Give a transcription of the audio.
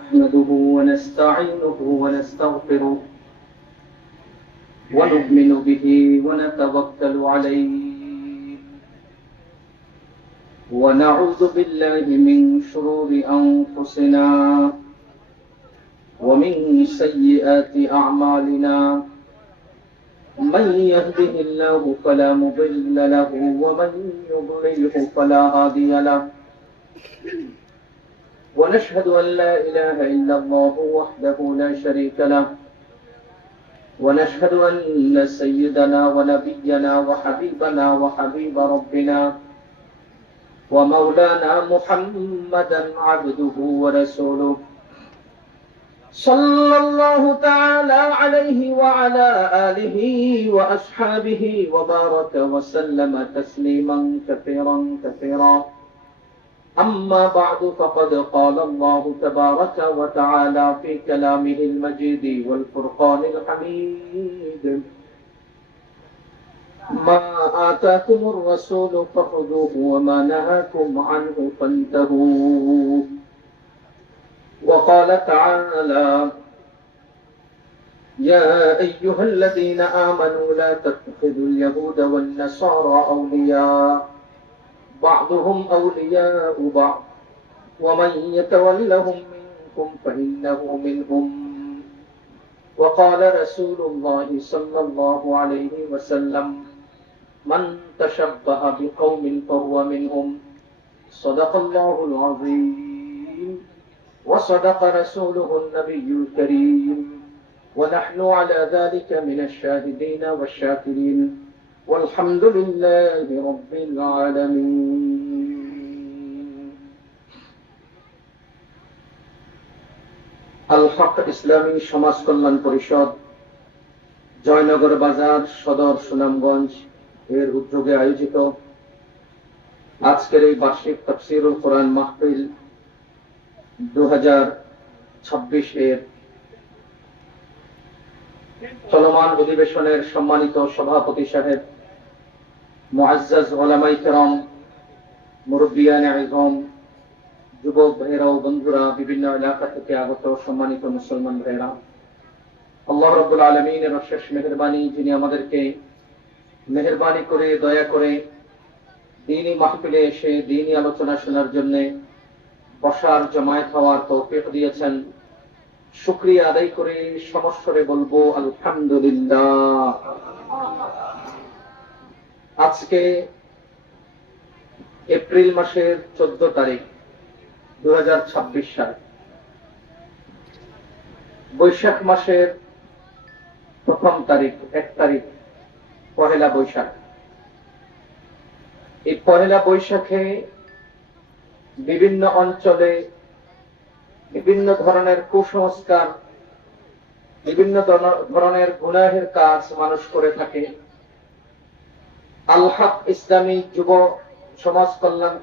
نحمده ونستعينه ونستغفره ونؤمن به ونتوكل عليه ونعوذ بالله من شرور أنفسنا ومن سيئات أعمالنا من يهده الله فلا مضل له ومن يضلله فلا هادي له ونشهد أن لا إله إلا الله وحده لا شريك له ونشهد أن سيدنا ونبينا وحبيبنا وحبيب ربنا ومولانا محمدا عبده ورسوله صلى الله تعالى عليه وعلى آله وأصحابه وبارك وسلم تسليما كثيرا كثيرا أما بعد فقد قال الله تبارك وتعالى في كلامه المجيد والفرقان الحميد ما آتاكم الرسول فخذوه وما نهاكم عنه فانتهوا وقال تعالى يا أيها الذين آمنوا لا تتخذوا اليهود والنصارى أولياء بعضهم أولياء بعض ومن يتولهم منكم فإنه منهم وقال رسول الله صلى الله عليه وسلم من تشبه بقوم فهو منهم صدق الله العظيم وصدق رسوله النبي الكريم ونحن على ذلك من الشاهدين والشاكرين والحمد لله رب العالمين الحق ইসলামী সমাজ কল্যাণ পরিষদ জয়নগর বাজার সদর সুনামগঞ্জ এর উদ্যোগে আয়োজিত আজকের এই বার্ষিক তাফসীরুল কোরআন মাহফিল 2026 এর চলমান অধিবেশনের সম্মানিত সভাপতি সাহেব, মুআজ্জাজ উলামায়ে কেরাম, মুরব্বিয়ানে আযম, যুবক ভাইরা ও বন্ধুরা, বিভিন্ন এলাকা থেকে আগত সম্মানিত মুসলমান ভাইরা, আল্লাহ রাব্বুল আলামিনের অশেষ মেহেরবানি, যিনি আমাদেরকে মেহেরবানি করে দয়া করে দ্বীনি মাহফিলে এসে দ্বীনি আলোচনা শোনার জন্য বসার জমায়েত হওয়ার তৌফিক দিয়েছেন। শুকরিয়া আদায় করে সমস্বরে বলবো আলহামদুলিল্লাহ। আজকে এপ্রিল মাসের 14 তারিখ 2026 সাল, বৈশাখ মাসের প্রথম তারিখ 1 তারিখ পহেলা বৈশাখ। এই পহেলা বৈশাখে বিভিন্ন অঞ্চলে বিভিন্ন ধরনের কুসংস্কার, বিভিন্ন ধরনের গুনাহের কাজ মানুষ করে থাকে। আল হক ইসলামী যুব সমাজ কল্যাণ